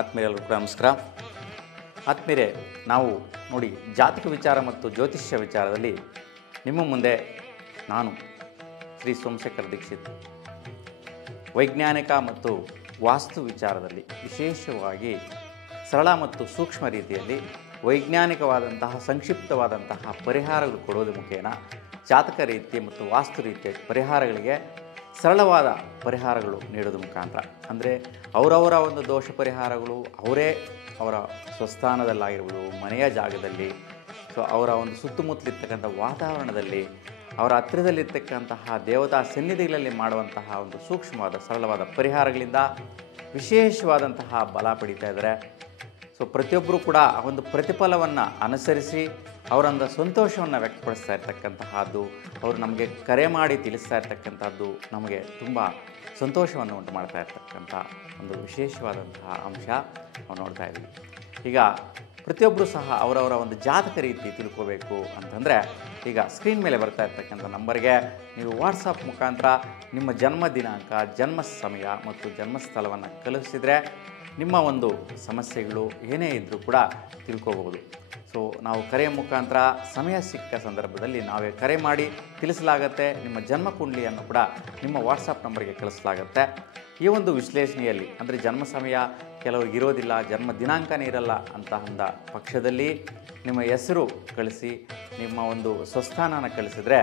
ಆತ್ಮೀಯರೆಲ್ಲರಿಗೂ ಕೂಡ ನಮಸ್ಕಾರ. ಆತ್ಮೀಯರೇ, ನಾವು ನೋಡಿ ಜಾತಕ ವಿಚಾರ ಮತ್ತು ಜ್ಯೋತಿಷ್ಯ ವಿಚಾರದಲ್ಲಿ ನಿಮ್ಮ ಮುಂದೆ ನಾನು ಶ್ರೀ ಸೋಮಶೇಖರ್ ದೀಕ್ಷಿತ್ ವೈಜ್ಞಾನಿಕ ಮತ್ತು ವಾಸ್ತು ವಿಚಾರದಲ್ಲಿ ವಿಶೇಷವಾಗಿ ಸರಳ ಮತ್ತು ಸೂಕ್ಷ್ಮ ರೀತಿಯಲ್ಲಿ ವೈಜ್ಞಾನಿಕವಾದಂತಹ ಸಂಕ್ಷಿಪ್ತವಾದಂತಹ ಪರಿಹಾರಗಳು ಕೊಡೋದ್ರ ಮುಖೇನ ಜಾತಕ ರೀತಿ ಮತ್ತು ವಾಸ್ತು ರೀತಿಯ ಪರಿಹಾರಗಳಿಗೆ ಸರಳವಾದ ಪರಿಹಾರಗಳು ನೀಡೋದ್ರ ಮುಖಾಂತರ, ಅಂದರೆ ಅವರವರ ಒಂದು ದೋಷ ಪರಿಹಾರಗಳು ಅವರ ಸ್ವಸ್ಥಾನದಲ್ಲಾಗಿರ್ಬೋದು, ಮನೆಯ ಜಾಗದಲ್ಲಿ, ಅವರ ಒಂದು ಸುತ್ತಮುತ್ತಲಿರ್ತಕ್ಕಂಥ ವಾತಾವರಣದಲ್ಲಿ, ಅವರ ಹತ್ತಿರದಲ್ಲಿರ್ತಕ್ಕಂತಹ ದೇವತಾ ಸನ್ನಿಧಿಗಳಲ್ಲಿ ಮಾಡುವಂತಹ ಒಂದು ಸೂಕ್ಷ್ಮವಾದ ಸರಳವಾದ ಪರಿಹಾರಗಳಿಂದ ವಿಶೇಷವಾದಂತಹ ಬಲ ಪಡೀತಾ ಇದ್ದಾರೆ. ಪ್ರತಿಯೊಬ್ಬರೂ ಕೂಡ ಆ ಒಂದು ಪ್ರತಿಫಲವನ್ನು ಅನುಸರಿಸಿ ಅವರೊಂದು ಸಂತೋಷವನ್ನು ವ್ಯಕ್ತಪಡಿಸ್ತಾ ಇರ್ತಕ್ಕಂತಹದ್ದು, ಅವರು ನಮಗೆ ಕರೆ ಮಾಡಿ ತಿಳಿಸ್ತಾ ಇರ್ತಕ್ಕಂಥದ್ದು ನಮಗೆ ತುಂಬ ಸಂತೋಷವನ್ನು ಉಂಟು ಮಾಡ್ತಾ ಇರ್ತಕ್ಕಂಥ ಒಂದು ವಿಶೇಷವಾದಂತಹ ಅಂಶ ನಾವು ನೋಡ್ತಾ ಇದ್ದೀವಿ. ಈಗ ಪ್ರತಿಯೊಬ್ಬರೂ ಸಹ ಅವರವರ ಒಂದು ಜಾತಕ ರೀತಿ ತಿಳ್ಕೋಬೇಕು ಅಂತಂದರೆ ಈಗ ಸ್ಕ್ರೀನ್ ಮೇಲೆ ಬರ್ತಾ ಇರ್ತಕ್ಕಂಥ ನಂಬರ್ಗೆ ನೀವು ವಾಟ್ಸಪ್ ಮುಖಾಂತರ ನಿಮ್ಮ ಜನ್ಮ ದಿನಾಂಕ, ಜನ್ಮ ಸಮಯ ಮತ್ತು ಜನ್ಮಸ್ಥಳವನ್ನು ಕಳುಹಿಸಿದರೆ ನಿಮ್ಮ ಒಂದು ಸಮಸ್ಯೆಗಳು ಏನೇ ಇದ್ದರೂ ಕೂಡ ತಿಳ್ಕೋಬಹುದು. ನಾವು ಕರೆಯ ಮುಖಾಂತರ ಸಮಯ ಸಿಕ್ಕ ಸಂದರ್ಭದಲ್ಲಿ ನಾವೇ ಕರೆ ಮಾಡಿ ತಿಳಿಸಲಾಗತ್ತೆ. ನಿಮ್ಮ ಜನ್ಮ ಕುಂಡಲಿಯನ್ನು ಕೂಡ ನಿಮ್ಮ ವಾಟ್ಸಪ್ ನಂಬರ್ಗೆ ಕಳಿಸಲಾಗತ್ತೆ. ಈ ಒಂದು ವಿಶ್ಲೇಷಣೆಯಲ್ಲಿ ಅಂದರೆ ಜನ್ಮ ಸಮಯ ಕೆಲವ್ರಿಗೆ ಇರೋದಿಲ್ಲ, ಜನ್ಮ ದಿನಾಂಕನೇ ಇರಲ್ಲ ಅಂತ ಅಂದ ಪಕ್ಷದಲ್ಲಿ ನಿಮ್ಮ ಹೆಸರು ಕಳಿಸಿ ನಿಮ್ಮ ಒಂದು ಸ್ವಸ್ಥಾನನ ಕಳಿಸಿದರೆ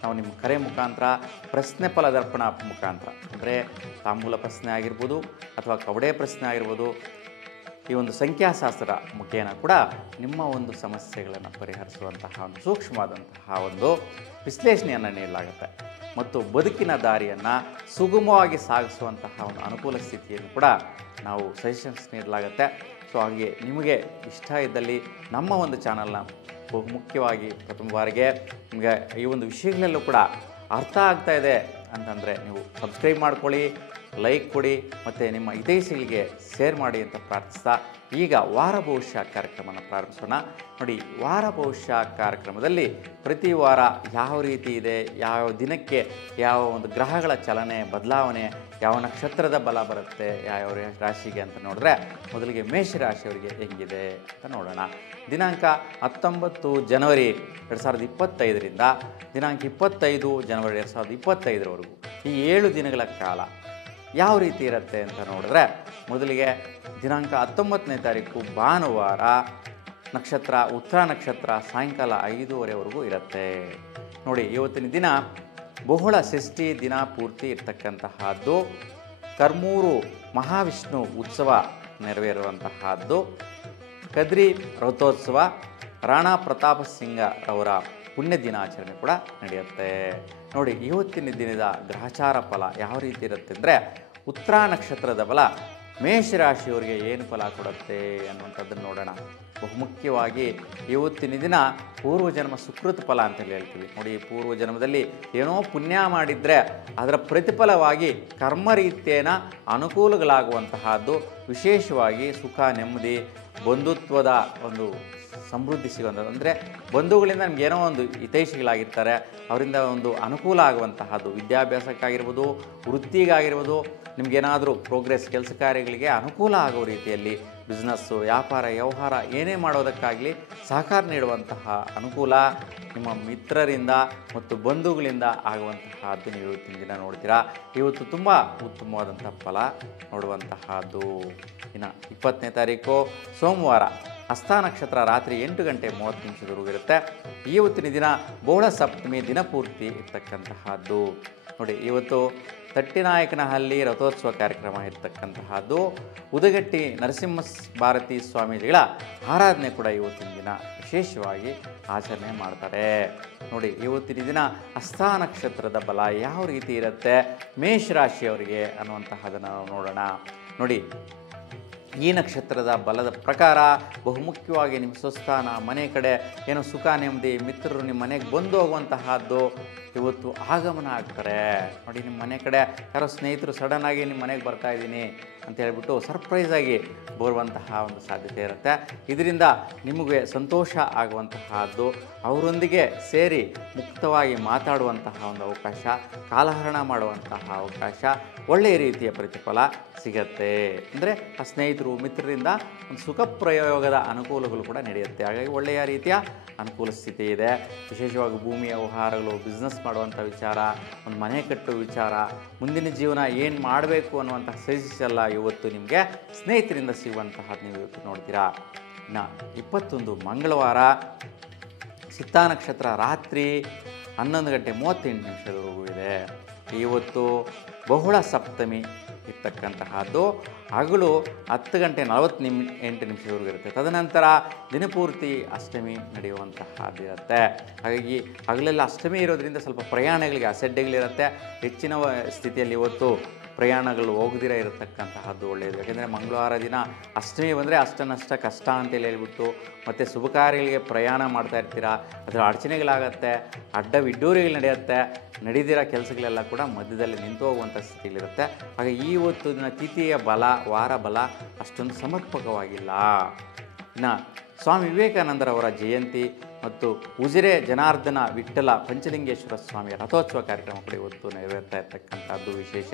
ನಾವು ನಿಮ್ಮ ಕರೆ ಮುಖಾಂತರ ಪ್ರಶ್ನೆ ಫಲದರ್ಪಣ ಮುಖಾಂತರ, ಅಂದರೆ ತಾಂಬೂಲ ಪ್ರಶ್ನೆ ಆಗಿರ್ಬೋದು ಅಥವಾ ಕವಡೆ ಪ್ರಶ್ನೆ ಆಗಿರ್ಬೋದು, ಈ ಒಂದು ಸಂಖ್ಯಾಶಾಸ್ತ್ರ ಮುಖೇನ ಕೂಡ ನಿಮ್ಮ ಒಂದು ಸಮಸ್ಯೆಗಳನ್ನು ಪರಿಹರಿಸುವಂತಹ ಒಂದು ಸೂಕ್ಷ್ಮವಾದಂತಹ ಒಂದು ವಿಶ್ಲೇಷಣೆಯನ್ನು ನೀಡಲಾಗುತ್ತೆ ಮತ್ತು ಬದುಕಿನ ದಾರಿಯನ್ನು ಸುಗಮವಾಗಿ ಸಾಗಿಸುವಂತಹ ಒಂದು ಅನುಕೂಲ ಸ್ಥಿತಿಯನ್ನು ಕೂಡ ನಾವು ಸಜೆಷನ್ಸ್ ನೀಡಲಾಗುತ್ತೆ. ಹಾಗೆ ನಿಮಗೆ ಇಷ್ಟ ಇದ್ದಲ್ಲಿ ನಮ್ಮ ಒಂದು ಚಾನಲ್ನ ಮುಖ್ಯವಾಗಿ ಪ್ರಥಮ ಬಾರಿಗೆ ನಿಮಗೆ ಈ ಒಂದು ವಿಷಯಗಳಲ್ಲೂ ಕೂಡ ಅರ್ಥ ಆಗ್ತಾ ಇದೆ ಅಂತಂದರೆ ನೀವು ಸಬ್ಸ್ಕ್ರೈಬ್ ಮಾಡ್ಕೊಳ್ಳಿ, ಲೈಕ್ ಕೊಡಿ ಮತ್ತು ನಿಮ್ಮ ಹಿತೈಷಿಗಳಿಗೆ ಶೇರ್ ಮಾಡಿ ಅಂತ ಪ್ರಾರ್ಥಿಸ್ತಾ ಈಗ ವಾರ ಭವಿಷ್ಯ ಕಾರ್ಯಕ್ರಮವನ್ನು ಪ್ರಾರಂಭಿಸೋಣ. ನೋಡಿ, ವಾರ ಭವಿಷ್ಯ ಕಾರ್ಯಕ್ರಮದಲ್ಲಿ ಪ್ರತಿ ವಾರ ಯಾವ ರೀತಿ ಇದೆ, ಯಾವ ದಿನಕ್ಕೆ ಯಾವ ಒಂದು ಗ್ರಹಗಳ ಚಲನೆ ಬದಲಾವಣೆ, ಯಾವ ನಕ್ಷತ್ರದ ಬಲ ಬರುತ್ತೆ ಯಾವ ರಾಶಿಗೆ ಅಂತ ನೋಡಿದ್ರೆ ಮೊದಲಿಗೆ ಮೇಷರಾಶಿಯವರಿಗೆ ಹೆಂಗಿದೆ ಅಂತ ನೋಡೋಣ. ದಿನಾಂಕ 19 ಜನವರಿ 2025ರಿಂದ ದಿನಾಂಕ 25 ಜನವರಿ 2025ರವರೆಗೂ ಈ 7 ದಿನಗಳ ಕಾಲ ಯಾವ ರೀತಿ ಇರುತ್ತೆ ಅಂತ ನೋಡಿದ್ರೆ ಮೊದಲಿಗೆ ದಿನಾಂಕ 19ನೇ ತಾರೀಕು ಭಾನುವಾರ, ನಕ್ಷತ್ರ ಉತ್ತರ ನಕ್ಷತ್ರ, ಸಾಯಂಕಾಲ 5:30ವರೆಗೂ ಇರುತ್ತೆ. ನೋಡಿ, ಇವತ್ತಿನ ದಿನ ಬಹುಳ ಷಷ್ಠಿ ದಿನ ಪೂರ್ತಿ ಇರ್ತಕ್ಕಂತಹದ್ದು, ಕರ್ಮೂರು ಮಹಾವಿಷ್ಣು ಉತ್ಸವ ನೆರವೇರುವಂತಹದ್ದು, ಕದ್ರಿ ರಥೋತ್ಸವ, ರಾಣಾ ಪ್ರತಾಪ ಸಿಂಗ ಅವರ ಪುಣ್ಯ ದಿನಾಚರಣೆ ಕೂಡ ನಡೆಯುತ್ತೆ. ನೋಡಿ, ಇವತ್ತಿನ ದಿನದ ಗ್ರಹಚಾರ ಫಲ ಯಾವ ರೀತಿ ಇರುತ್ತೆ ಅಂದರೆ ಉತ್ತರ ನಕ್ಷತ್ರದ ಫಲ ಮೇಷರಾಶಿಯವರಿಗೆ ಏನು ಫಲ ಕೊಡುತ್ತೆ ಅನ್ನುವಂಥದ್ದನ್ನು ನೋಡೋಣ. ಬಹುಮುಖ್ಯವಾಗಿ ಇವತ್ತಿನ ದಿನ ಪೂರ್ವಜನ್ಮ ಸುಕೃತ ಫಲ ಅಂತೇಳಿ ಹೇಳ್ತೀವಿ. ನೋಡಿ, ಪೂರ್ವಜನ್ಮದಲ್ಲಿ ಏನೋ ಪುಣ್ಯ ಮಾಡಿದರೆ ಅದರ ಪ್ರತಿಫಲವಾಗಿ ಕರ್ಮರೀತ್ಯೇನ ಅನುಕೂಲಗಳಾಗುವಂತಹದ್ದು, ವಿಶೇಷವಾಗಿ ಸುಖ ನೆಮ್ಮದಿ ಬಂಧುತ್ವದ ಒಂದು ಸಮೃದ್ಧಿ ಸಿಗುವಂಥದ್ದು, ಅಂದರೆ ಬಂಧುಗಳಿಂದ ನಮ್ಗೆ ಏನೋ ಒಂದು ಹಿತೈಷಿಗಳಾಗಿರ್ತಾರೆ, ಅವರಿಂದ ಒಂದು ಅನುಕೂಲ ಆಗುವಂತಹದ್ದು, ವಿದ್ಯಾಭ್ಯಾಸಕ್ಕಾಗಿರ್ಬೋದು, ವೃತ್ತಿಗಾಗಿರ್ಬೋದು, ನಿಮಗೇನಾದರೂ ಪ್ರೋಗ್ರೆಸ್ ಕೆಲಸ ಕಾರ್ಯಗಳಿಗೆ ಅನುಕೂಲ ಆಗೋ ರೀತಿಯಲ್ಲಿ ಬಿಸ್ನೆಸ್ಸು, ವ್ಯಾಪಾರ ವ್ಯವಹಾರ ಏನೇ ಮಾಡೋದಕ್ಕಾಗಲಿ ಸಹಕಾರ ನೀಡುವಂತಹ ಅನುಕೂಲ ನಿಮ್ಮ ಮಿತ್ರರಿಂದ ಮತ್ತು ಬಂಧುಗಳಿಂದ ಆಗುವಂತಹದ್ದು ನೀವು ಇವತ್ತಿನ ದಿನ ನೋಡ್ತೀರಾ. ಇವತ್ತು ತುಂಬ ಉತ್ತಮವಾದಂಥ ಫಲ ನೋಡುವಂತಹದ್ದು. ಇನ್ನು 20ನೇ ತಾರೀಕು ಸೋಮವಾರ, ಹಸ್ತ ನಕ್ಷತ್ರ ರಾತ್ರಿ 8:30 ಇರುತ್ತೆ. ಇವತ್ತಿನ ದಿನ ಬಹುಳ ಸಪ್ತಮಿ ದಿನಪೂರ್ತಿ ಇರ್ತಕ್ಕಂತಹದ್ದು. ನೋಡಿ, ಇವತ್ತು ತಟ್ಟಿನಾಯಕನಹಳ್ಳಿ ರಥೋತ್ಸವ ಕಾರ್ಯಕ್ರಮ ಇರ್ತಕ್ಕಂತಹದ್ದು, ಉದಗಟ್ಟಿ ನರಸಿಂಹ ಭಾರತಿ ಸ್ವಾಮೀಜಿಗಳ ಆರಾಧನೆ ಕೂಡ ಇವತ್ತಿನ ದಿನ ವಿಶೇಷವಾಗಿ ಆಚರಣೆ ಮಾಡ್ತಾರೆ. ನೋಡಿ, ಇವತ್ತಿನ ದಿನ ಹಸ್ತ ನಕ್ಷತ್ರದ ಬಲ ಯಾವ ರೀತಿ ಇರುತ್ತೆ ಮೇಷರಾಶಿಯವರಿಗೆ ಅನ್ನುವಂತಹದನ್ನು ನಾವು ನೋಡೋಣ. ನೋಡಿ, ಈ ನಕ್ಷತ್ರದ ಬಲದ ಪ್ರಕಾರ ಬಹುಮುಖ್ಯವಾಗಿ ನಿಮ್ಮ ಸ್ವಸ್ಥಾನ, ಮನೆ ಕಡೆ ಏನೋ ಸುಖ ನೆಮ್ಮದಿ, ಮಿತ್ರರು ನಿಮ್ಮ ಮನೆಗೆ ಬಂದು ಹೋಗುವಂತಹದ್ದು ಇವತ್ತು ಆಗಮನ ಆಗ್ತಾರೆ. ನೋಡಿ, ನಿಮ್ಮ ಮನೆ ಕಡೆ ಯಾರೋ ಸ್ನೇಹಿತರು ಸಡನ್ನಾಗಿ ನಿಮ್ಮ ಮನೆಗೆ ಬರ್ತಾ ಇದ್ದೀನಿ ಅಂತ ಹೇಳ್ಬಿಟ್ಟು ಸರ್ಪ್ರೈಸಾಗಿ ಬರುವಂತಹ ಒಂದು ಸಾಧ್ಯತೆ ಇರುತ್ತೆ. ಇದರಿಂದ ನಿಮಗೆ ಸಂತೋಷ ಆಗುವಂತಹದ್ದು, ಅವರೊಂದಿಗೆ ಸೇರಿ ಮುಕ್ತವಾಗಿ ಮಾತಾಡುವಂತಹ ಒಂದು ಅವಕಾಶ, ಕಾಲಹರಣ ಮಾಡುವಂತಹ ಅವಕಾಶ, ಒಳ್ಳೆಯ ರೀತಿಯ ಪ್ರತಿಫಲ ಸಿಗತ್ತೆ. ಅಂದರೆ ಆ ಸ್ನೇಹಿತರು ಮಿತ್ರರಿಂದ ಒಂದು ಸುಖ ಪ್ರಯೋಗದ ಅನುಕೂಲಗಳು ಕೂಡ ನಡೆಯುತ್ತೆ. ಹಾಗಾಗಿ ಒಳ್ಳೆಯ ರೀತಿಯ ಅನುಕೂಲ ಸ್ಥಿತಿ ಇದೆ. ವಿಶೇಷವಾಗಿ ಭೂಮಿ ವ್ಯವಹಾರಗಳು, ಬಿಸ್ನೆಸ್ ಮಾಡುವಂಥ ವಿಚಾರ, ಒಂದು ಮನೆ ಕಟ್ಟುವ ವಿಚಾರ, ಮುಂದಿನ ಜೀವನ ಏನು ಮಾಡಬೇಕು ಅನ್ನುವಂಥ ಸಜೆಷನ್ಸ್ ಎಲ್ಲ ಇವತ್ತು ನಿಮಗೆ ಸ್ನೇಹಿತರಿಂದ ಸಿಗುವಂತಹ ನೀವು ಇವತ್ತು ನೋಡ್ತೀರಾ. ಇನ್ನು 21 ಮಂಗಳವಾರ ಚಿತ್ತಾ ನಕ್ಷತ್ರ ರಾತ್ರಿ 11:38 ಇದೆ. ಇವತ್ತು ಬಹುಳ ಸಪ್ತಮಿ ಇರ್ತಕ್ಕಂತಹದ್ದು ಹಗಲು 10:48 ಇರುತ್ತೆ. ತದನಂತರ ದಿನಪೂರ್ತಿ ಅಷ್ಟಮಿ ನಡೆಯುವಂತಹದ್ದಿರುತ್ತೆ. ಹಾಗಾಗಿ ಹಗಲೆಲ್ಲ ಅಷ್ಟಮಿ ಇರೋದ್ರಿಂದ ಸ್ವಲ್ಪ ಪ್ರಯಾಣಗಳಿಗೆ ಅಸಡ್ಡೆಗಳಿರುತ್ತೆ. ಹೆಚ್ಚಿನ ಸ್ಥಿತಿಯಲ್ಲಿ ಇವತ್ತು ಪ್ರಯಾಣಗಳು ಹೋಗದಿರ ಇರತಕ್ಕಂತಹದ್ದು ಒಳ್ಳೆಯದು. ಯಾಕೆಂದರೆ ಮಂಗಳವಾರ ದಿನ ಅಷ್ಟಮಿ ಬಂದರೆ ಅಷ್ಟನಷ್ಟ ಕಷ್ಟ ಅಂತೇಳಿ ಹೇಳ್ಬಿಟ್ಟು ಮತ್ತು ಶುಭ ಕಾರ್ಯಗಳಿಗೆ ಪ್ರಯಾಣ ಮಾಡ್ತಾ ಇರ್ತೀರ, ಅದರ ಅಡಚಣೆಗಳಾಗತ್ತೆ, ಅಡ್ಡವಿಡ್ಡೂರಿಗಳು ನಡೆಯುತ್ತೆ, ನಡೆದಿರೋ ಕೆಲಸಗಳೆಲ್ಲ ಕೂಡ ಮಧ್ಯದಲ್ಲಿ ನಿಂತು ಹೋಗುವಂಥ ಸ್ಥಿತಿಗಳಿರುತ್ತೆ. ಹಾಗೆ ಇವತ್ತು ದಿನ ತಿಥಿಯ ಬಲ, ವಾರ ಬಲ ಅಷ್ಟೊಂದು ಸಮರ್ಪಕವಾಗಿಲ್ಲ. ಇನ್ನು ಸ್ವಾಮಿ ವಿವೇಕಾನಂದರವರ ಜಯಂತಿ ಮತ್ತು ಉಜಿರೆ ಜನಾರ್ದನ ವಿಠ್ಠಲ ಪಂಚಲಿಂಗೇಶ್ವರ ಸ್ವಾಮಿಯ ರಥೋತ್ಸವ ಕಾರ್ಯಕ್ರಮ ಕೂಡ ಇವತ್ತು ನೆರವೇರ್ತಾ ಇರ್ತಕ್ಕಂಥದ್ದು ವಿಶೇಷ.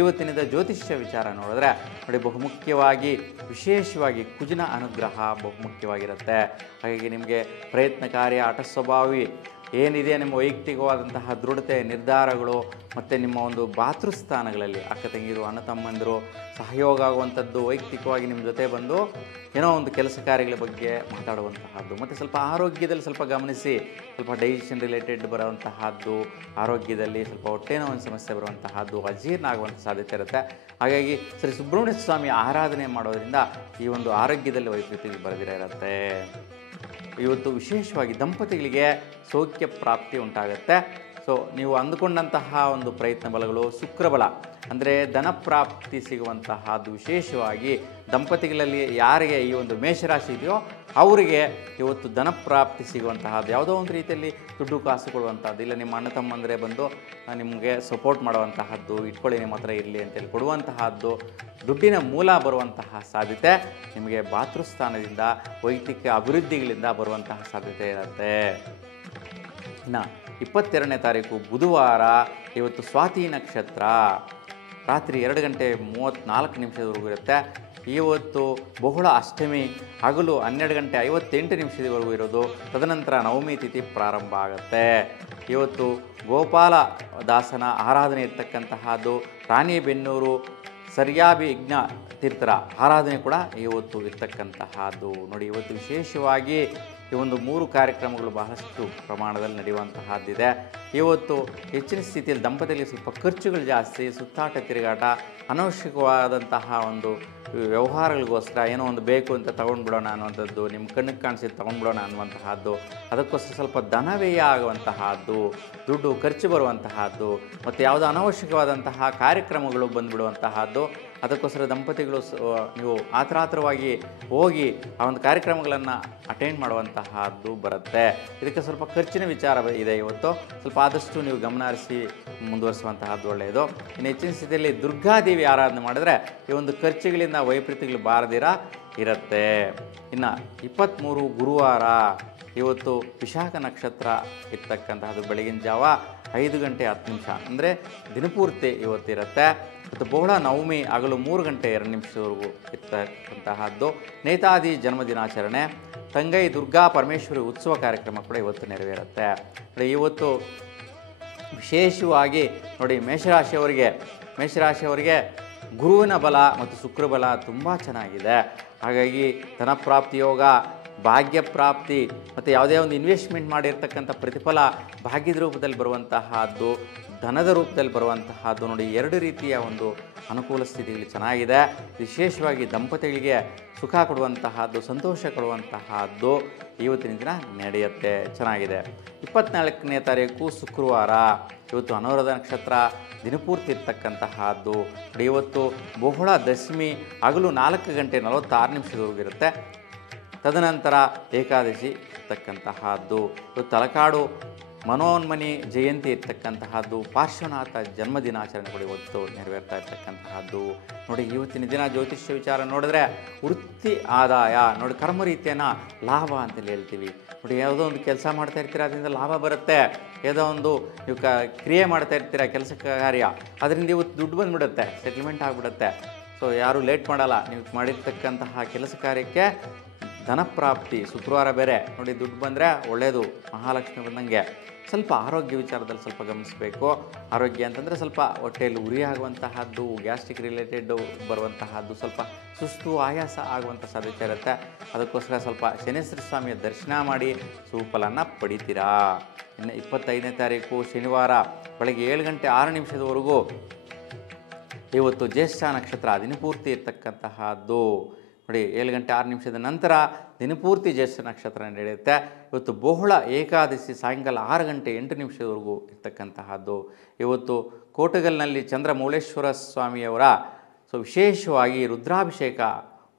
ಇವತ್ತಿನಿಂದ ಜ್ಯೋತಿಷ್ಯ ವಿಚಾರ ನೋಡಿದ್ರೆ ನೋಡಿ, ಬಹುಮುಖ್ಯವಾಗಿ ವಿಶೇಷವಾಗಿ ಕುಜನ ಅನುಗ್ರಹ ಬಹುಮುಖ್ಯವಾಗಿರುತ್ತೆ. ಹಾಗಾಗಿ ನಿಮಗೆ ಪ್ರಯತ್ನ ಕಾರ್ಯ, ಹಠಸ್ವಭಾವಿ ಏನಿದೆ, ನಿಮ್ಮ ವೈಯಕ್ತಿಕವಾದಂತಹ ದೃಢತೆ, ನಿರ್ಧಾರಗಳು ಮತ್ತು ನಿಮ್ಮ ಒಂದು ಭಾತೃಸ್ಥಾನಗಳಲ್ಲಿ ಅಕ್ಕ ತಂಗಿರು, ಅಣ್ಣ ತಮ್ಮಂದಿರು ಸಹಯೋಗ ಆಗುವಂಥದ್ದು, ವೈಯಕ್ತಿಕವಾಗಿ ನಿಮ್ಮ ಜೊತೆ ಬಂದು ಏನೋ ಒಂದು ಕೆಲಸ ಕಾರ್ಯಗಳ ಬಗ್ಗೆ ಮಾತಾಡುವಂತಹದ್ದು, ಮತ್ತು ಸ್ವಲ್ಪ ಆರೋಗ್ಯದಲ್ಲಿ ಸ್ವಲ್ಪ ಗಮನಿಸಿ, ಸ್ವಲ್ಪ ಡೈಜೆಷನ್ ರಿಲೇಟೆಡ್ ಬರುವಂತಹದ್ದು, ಆರೋಗ್ಯದಲ್ಲಿ ಸ್ವಲ್ಪ ಹೊಟ್ಟೆನೋ ಒಂದು ಸಮಸ್ಯೆ ಬರುವಂತಹದ್ದು, ಅಜೀರ್ಣ ಆಗುವಂಥ ಸಾಧ್ಯತೆ ಇರುತ್ತೆ. ಹಾಗಾಗಿ ಶ್ರೀ ಸುಬ್ರಹ್ಮಣ್ಯ ಸ್ವಾಮಿ ಆರಾಧನೆ ಮಾಡೋದರಿಂದ ಈ ಒಂದು ಆರೋಗ್ಯದಲ್ಲಿ ವೈಪರೀತ್ಯ ಬರೆದಿರ ಇರುತ್ತೆ. ಇವತ್ತು ವಿಶೇಷವಾಗಿ ದಂಪತಿಗಳಿಗೆ ಸೌಖ್ಯ ಪ್ರಾಪ್ತಿ ಉಂಟಾಗುತ್ತೆ. ಸೊ ನೀವು ಅಂದುಕೊಂಡಂತಹ ಒಂದು ಪ್ರಯತ್ನ ಬಲಗಳು, ಶುಕ್ರಬಲ ಅಂದರೆ ಧನ ಪ್ರಾಪ್ತಿ ಸಿಗುವಂತಹದ್ದು, ವಿಶೇಷವಾಗಿ ದಂಪತಿಗಳಲ್ಲಿ ಯಾರಿಗೆ ಈ ಒಂದು ಮೇಷರಾಶಿ ಇದೆಯೋ ಅವರಿಗೆ ಇವತ್ತು ಧನ ಪ್ರಾಪ್ತಿ ಸಿಗುವಂತಹದ್ದು, ಯಾವುದೋ ಒಂದು ರೀತಿಯಲ್ಲಿ ದುಡ್ಡು ಕಾಸು ಕೊಡುವಂಥದ್ದು, ಇಲ್ಲ ನಿಮ್ಮ ಅಣ್ಣ ತಮ್ಮಂದರೆ ಬಂದು ನಿಮಗೆ ಸಪೋರ್ಟ್ ಮಾಡುವಂತಹದ್ದು, ಇಟ್ಕೊಳ್ಳಿ ನಿಮ್ಮ ಹತ್ರ ಇರಲಿ ಅಂತೇಳಿ ಕೊಡುವಂತಹದ್ದು, ದುಡ್ಡಿನ ಮೂಲ ಬರುವಂತಹ ಸಾಧ್ಯತೆ ನಿಮಗೆ ಭಾತೃಸ್ಥಾನದಿಂದ, ವೈಯಕ್ತಿಕ ಅಭಿವೃದ್ಧಿಗಳಿಂದ ಬರುವಂತಹ ಸಾಧ್ಯತೆ ಇರುತ್ತೆ. ಇನ್ನು 22ನೇ ತಾರೀಕು ಬುಧವಾರ ಇವತ್ತು ಸ್ವಾತಿ ನಕ್ಷತ್ರ ರಾತ್ರಿ 2:34 ಇರುತ್ತೆ. ಇವತ್ತು ಬಹುಳ ಅಷ್ಟಮಿ ಹಗಲು 12:58 ಇರೋದು. ತದನಂತರ ನವಮಿ ತಿಥಿ ಪ್ರಾರಂಭ ಆಗುತ್ತೆ. ಇವತ್ತು ಗೋಪಾಲ ದಾಸನ ಆರಾಧನೆ ಇರ್ತಕ್ಕಂತಹದ್ದು, ರಾಣಿಬೆನ್ನೂರು ಸರಿಯಾಭಿಜ್ಞ ತೀರ್ಥರ ಆರಾಧನೆ ಕೂಡ ಇವತ್ತು ಇರ್ತಕ್ಕಂತಹದ್ದು. ನೋಡಿ, ಇವತ್ತು ವಿಶೇಷವಾಗಿ ಈ ಒಂದು 3 ಕಾರ್ಯಕ್ರಮಗಳು ಬಹಳಷ್ಟು ಪ್ರಮಾಣದಲ್ಲಿ ನಡೆಯುವಂತಹದ್ದಿದೆ. ಇವತ್ತು ಹೆಚ್ಚಿನ ಸ್ಥಿತಿಯಲ್ಲಿ ದಂಪತಿಗಳಿಗೆ ಸ್ವಲ್ಪ ಖರ್ಚುಗಳು ಜಾಸ್ತಿ, ಸುತ್ತಾಟ ತಿರುಗಾಟ, ಅನವಶ್ಯಕವಾದಂತಹ ಒಂದು ವ್ಯವಹಾರಗಳಿಗೋಸ್ಕರ ಏನೋ ಒಂದು ಬೇಕು ಅಂತ ತೊಗೊಂಡ್ಬಿಡೋಣ ಅನ್ನುವಂಥದ್ದು, ನಿಮ್ಮ ಕಣ್ಣಿಗೆ ಕಾಣಿಸಿದ್ದು ತೊಗೊಂಡ್ಬಿಡೋಣ ಅನ್ನುವಂತಹದ್ದು, ಅದಕ್ಕೋಸ್ಕರ ಸ್ವಲ್ಪ ಧನವ್ಯಯ ಆಗುವಂತಹದ್ದು, ದುಡ್ಡು ಖರ್ಚು ಬರುವಂತಹದ್ದು, ಮತ್ತು ಯಾವುದೋ ಅನವಶ್ಯಕವಾದಂತಹ ಕಾರ್ಯಕ್ರಮಗಳು ಬಂದುಬಿಡುವಂತಹದ್ದು. ಅದಕ್ಕೋಸ್ಕರ ದಂಪತಿಗಳು ನೀವು ಆತುರಾತುರವಾಗಿ ಹೋಗಿ ಆ ಒಂದು ಕಾರ್ಯಕ್ರಮಗಳನ್ನು ಅಟೆಂಡ್ ಮಾಡುವಂತಹದ್ದು ಬರುತ್ತೆ. ಇದಕ್ಕೆ ಸ್ವಲ್ಪ ಖರ್ಚಿನ ವಿಚಾರ ಇದೆ. ಇವತ್ತು ಸ್ವಲ್ಪ ಆದಷ್ಟು ನೀವು ಗಮನ ಹರಿಸಿ ಮುಂದುವರಿಸುವಂತಹದ್ದು ಒಳ್ಳೆಯದು. ಇನ್ನು ಹೆಚ್ಚಿನ ಸ್ಥಿತಿಯಲ್ಲಿ ದುರ್ಗಾದೇವಿ ಆರಾಧನೆ ಮಾಡಿದ್ರೆ ಈ ಒಂದು ಖರ್ಚುಗಳಿಂದ ವೈಪರೀತ್ಯಗಳು ಬಾರದಿರ ಇರುತ್ತೆ. ಇನ್ನು 23 ಗುರುವಾರ ಇವತ್ತು ವಿಶಾಖ ನಕ್ಷತ್ರ ಇರ್ತಕ್ಕಂತಹದ್ದು ಬೆಳಗಿನ ಜಾವ 5:10 ಅಂದರೆ ದಿನಪೂರ್ತಿ ಇವತ್ತಿರುತ್ತೆ. ಮತ್ತು ಬಹುಳ ನವಮಿ ಹಗಲು 3:02 ಇರ್ತಕ್ಕಂತಹದ್ದು. ನೇತಾಜಿ ಜನ್ಮದಿನಾಚರಣೆ, ತಂಗೈ ದುರ್ಗಾ ಪರಮೇಶ್ವರಿ ಉತ್ಸವ ಕಾರ್ಯಕ್ರಮ ಕೂಡ ಇವತ್ತು ನೆರವೇರುತ್ತೆ. ಇವತ್ತು ವಿಶೇಷವಾಗಿ ನೋಡಿ, ಮೇಷರಾಶಿಯವರಿಗೆ ಗುರುವಿನ ಬಲ ಮತ್ತು ಶುಕ್ರ ಬಲ ತುಂಬ ಚೆನ್ನಾಗಿದೆ. ಹಾಗಾಗಿ ಧನಪ್ರಾಪ್ತಿ ಯೋಗ, ಭಾಗ್ಯ ಪ್ರಾಪ್ತಿ, ಮತ್ತು ಯಾವುದೇ ಒಂದು ಇನ್ವೆಸ್ಟ್ಮೆಂಟ್ ಮಾಡಿರ್ತಕ್ಕಂಥ ಪ್ರತಿಫಲ ಭಾಗ್ಯದ ರೂಪದಲ್ಲಿ ಬರುವಂತಹದ್ದು, ಧನದ ರೂಪದಲ್ಲಿ ಬರುವಂತಹದ್ದು. ನೋಡಿ, 2 ರೀತಿಯ ಒಂದು ಅನುಕೂಲ ಸ್ಥಿತಿಗಳು ಚೆನ್ನಾಗಿದೆ. ವಿಶೇಷವಾಗಿ ದಂಪತಿಗಳಿಗೆ ಸುಖ ಕೊಡುವಂತಹದ್ದು, ಸಂತೋಷ ಕೊಡುವಂತಹದ್ದು ಇವತ್ತಿನ ದಿನ ನಡೆಯುತ್ತೆ, ಚೆನ್ನಾಗಿದೆ. 24ನೇ ತಾರೀಕು ಶುಕ್ರವಾರ ಇವತ್ತು ಅನುರಾಧ ನಕ್ಷತ್ರ ದಿನಪೂರ್ತಿ ಇರ್ತಕ್ಕಂತಹದ್ದು. ಇವತ್ತು ಬಹುಳ ದಶಮಿ ಹಗಲು 4:46 ಇರುತ್ತೆ. ತದನಂತರ ಏಕಾದಶಿ ಇರ್ತಕ್ಕಂತಹದ್ದು. ಇವತ್ತು ತಲಕಾಡು ಮನೋನ್ಮನಿ ಜಯಂತಿ ಇರ್ತಕ್ಕಂತಹದ್ದು, ಪಾರ್ಶ್ವನಾಥ ಜನ್ಮದಿನಾಚರಣೆ ಕೂಡ ಇವತ್ತು ನೆರವೇರ್ತಾ ಇರ್ತಕ್ಕಂತಹದ್ದು. ನೋಡಿ ಇವತ್ತಿನ ದಿನ ಜ್ಯೋತಿಷ್ಯ ವಿಚಾರ ನೋಡಿದ್ರೆ ವೃತ್ತಿ ಆದಾಯ ನೋಡಿ, ಕರ್ಮ ರೀತಿಯನ್ನು ಲಾಭ ಅಂತೇಳಿ ಹೇಳ್ತೀವಿ. ನೋಡಿ ಯಾವುದೋ ಒಂದು ಕೆಲಸ ಮಾಡ್ತಾ ಇರ್ತೀರ, ಅದರಿಂದ ಲಾಭ ಬರುತ್ತೆ. ಯಾವುದೋ ಒಂದು ನೀವು ಕ್ರಿಯೆ ಮಾಡ್ತಾ ಇರ್ತೀರ, ಕೆಲಸ ಕಾರ್ಯ, ಅದರಿಂದ ಇವತ್ತು ದುಡ್ಡು ಬಂದುಬಿಡುತ್ತೆ, ಸೆಟ್ಲ್ಮೆಂಟ್ ಆಗಿಬಿಡುತ್ತೆ. ಸೊ ಯಾರೂ ಲೇಟ್ ಮಾಡಲ್ಲ. ನೀವು ಮಾಡಿರ್ತಕ್ಕಂತಹ ಕೆಲಸ ಕಾರ್ಯಕ್ಕೆ ಧನಪ್ರಾಪ್ತಿ. ಶುಕ್ರವಾರ ಬೇರೆ ನೋಡಿ, ದುಡ್ಡು ಬಂದರೆ ಒಳ್ಳೆಯದು, ಮಹಾಲಕ್ಷ್ಮಿ ಬಂದಂಗೆ. ಸ್ವಲ್ಪ ಆರೋಗ್ಯ ವಿಚಾರದಲ್ಲಿ ಸ್ವಲ್ಪ ಗಮನಿಸಬೇಕು. ಆರೋಗ್ಯ ಅಂತಂದರೆ ಸ್ವಲ್ಪ ಹೊಟ್ಟೆಯಲ್ಲಿ ಉರಿ ಆಗುವಂತಹದ್ದು, ಗ್ಯಾಸ್ಟ್ರಿಕ್ ರಿಲೇಟೆಡ್ ಬರುವಂತಹದ್ದು, ಸ್ವಲ್ಪ ಸುಸ್ತು ಆಯಾಸ ಆಗುವಂಥ ಸಾಧ್ಯತೆ ಇರುತ್ತೆ. ಅದಕ್ಕೋಸ್ಕರ ಸ್ವಲ್ಪ ಶನೇಶ್ವರ ಸ್ವಾಮಿಯ ದರ್ಶನ ಮಾಡಿ ಸುಫಲನ ಪಡಿತೀರಾ. ಇನ್ನು 25ನೇ ತಾರೀಕು ಶನಿವಾರ ಬೆಳಗ್ಗೆ 7 ಗಂಟೆ 6 ನಿಮಿಷದವರೆಗೂ ಇವತ್ತು ಜ್ಯೇಷ್ಠ ನಕ್ಷತ್ರ ದಿನಪೂರ್ತಿ ಇರ್ತಕ್ಕಂತಹದ್ದು. ನೋಡಿ 7 ಗಂಟೆ 6 ನಿಮಿಷದ ನಂತರ ದಿನಪೂರ್ತಿ ಜ್ಯೇಷ್ಠ ನಕ್ಷತ್ರ ನಡೆಯುತ್ತೆ. ಇವತ್ತು ಬಹುಳ ಏಕಾದಶಿ ಸಾಯಂಕಾಲ 6 ಗಂಟೆ 8 ನಿಮಿಷದವರೆಗೂ ಇರ್ತಕ್ಕಂತಹದ್ದು. ಇವತ್ತು ಕೋಟಗಲ್ನಲ್ಲಿ ಚಂದ್ರಮೌಳೇಶ್ವರ ಸ್ವಾಮಿಯವರ ವಿಶೇಷವಾಗಿ ರುದ್ರಾಭಿಷೇಕ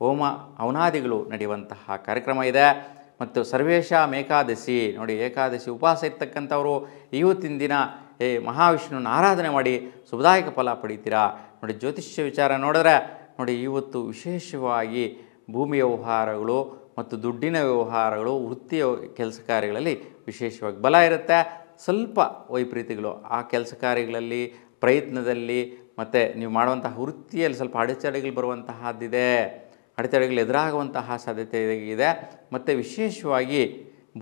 ಹೋಮ ಹವನಾದಿಗಳು ನಡೆಯುವಂತಹ ಕಾರ್ಯಕ್ರಮ ಇದೆ. ಮತ್ತು ಸರ್ವೇಶಾಂ ಏಕಾದಶಿ ನೋಡಿ, ಏಕಾದಶಿ ಉಪವಾಸ ಇರ್ತಕ್ಕಂಥವರು ಇವತ್ತಿನ ದಿನ ಮಹಾವಿಷ್ಣುನ ಆರಾಧನೆ ಮಾಡಿ ಶುಭದಾಯಕ ಫಲ ಪಡಿತೀರಾ. ನೋಡಿ ಜ್ಯೋತಿಷ್ಯ ವಿಚಾರ ನೋಡಿದ್ರೆ ನೋಡಿ, ಇವತ್ತು ವಿಶೇಷವಾಗಿ ಭೂಮಿ ವ್ಯವಹಾರಗಳು ಮತ್ತು ದುಡ್ಡಿನ ವ್ಯವಹಾರಗಳು, ವೃತ್ತಿಯ ಕೆಲಸ ಕಾರ್ಯಗಳಲ್ಲಿ ವಿಶೇಷವಾಗಿ ಬಲ ಇರುತ್ತೆ. ಸ್ವಲ್ಪ ವೈಪರೀತ್ಯಗಳು ಆ ಕೆಲಸ ಕಾರ್ಯಗಳಲ್ಲಿ, ಪ್ರಯತ್ನದಲ್ಲಿ ಮತ್ತು ನೀವು ಮಾಡುವಂತಹ ವೃತ್ತಿಯಲ್ಲಿ ಸ್ವಲ್ಪ ಅಡೆತಡೆಗಳು ಬರುವಂತಹದ್ದಿದೆ, ಅಡೆತಡೆಗಳು ಎದುರಾಗುವಂತಹ ಸಾಧ್ಯತೆ ಇದೆ. ಮತ್ತು ವಿಶೇಷವಾಗಿ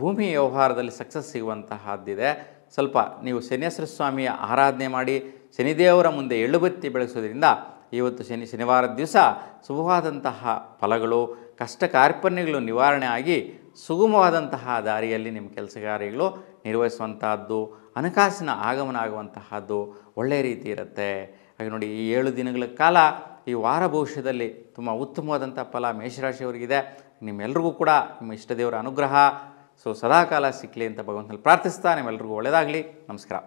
ಭೂಮಿ ವ್ಯವಹಾರದಲ್ಲಿ ಸಕ್ಸಸ್ ಸಿಗುವಂತಹದ್ದಿದೆ. ಸ್ವಲ್ಪ ನೀವು ಶನೇಶ್ವರ ಸ್ವಾಮಿಯ ಆರಾಧನೆ ಮಾಡಿ ಶನಿದೇವರ ಮುಂದೆ ಎಳ್ಳುಬತ್ತಿ ಬೆಳೆಸೋದ್ರಿಂದ ಇವತ್ತು ಶನಿವಾರದ ದಿವಸ ಶುಭವಾದಂತಹ ಫಲಗಳು, ಕಷ್ಟ ಕಾರ್ಪಣ್ಯಗಳು ನಿವಾರಣೆ ಆಗಿ ಸುಗಮವಾದಂತಹ ದಾರಿಯಲ್ಲಿ ನಿಮ್ಮ ಕೆಲಸ ಕಾರ್ಯಗಳು ನಿರ್ವಹಿಸುವಂತಹದ್ದು, ಹಣಕಾಸಿನ ಆಗಮನ ಆಗುವಂತಹದ್ದು ಒಳ್ಳೆಯ ರೀತಿ ಇರುತ್ತೆ. ಹಾಗೆ ನೋಡಿ, ಈ 7 ದಿನಗಳ ಕಾಲ ಈ ವಾರ ಭವಿಷ್ಯದಲ್ಲಿ ತುಂಬ ಉತ್ತಮವಾದಂಥ ಫಲ ಮೇಷರಾಶಿಯವರಿಗಿದೆ. ನಿಮ್ಮೆಲ್ರಿಗೂ ಕೂಡ ನಿಮ್ಮ ಇಷ್ಟ ದೇವರ ಅನುಗ್ರಹ ಸದಾಕಾಲ ಸಿಕ್ಕಲಿ ಅಂತ ಭಗವಂತನಲ್ಲಿ ಪ್ರಾರ್ಥಿಸ್ತಾ ನಿಮ್ಮೆಲ್ರಿಗೂ ಒಳ್ಳೆಯದಾಗಲಿ. ನಮಸ್ಕಾರ.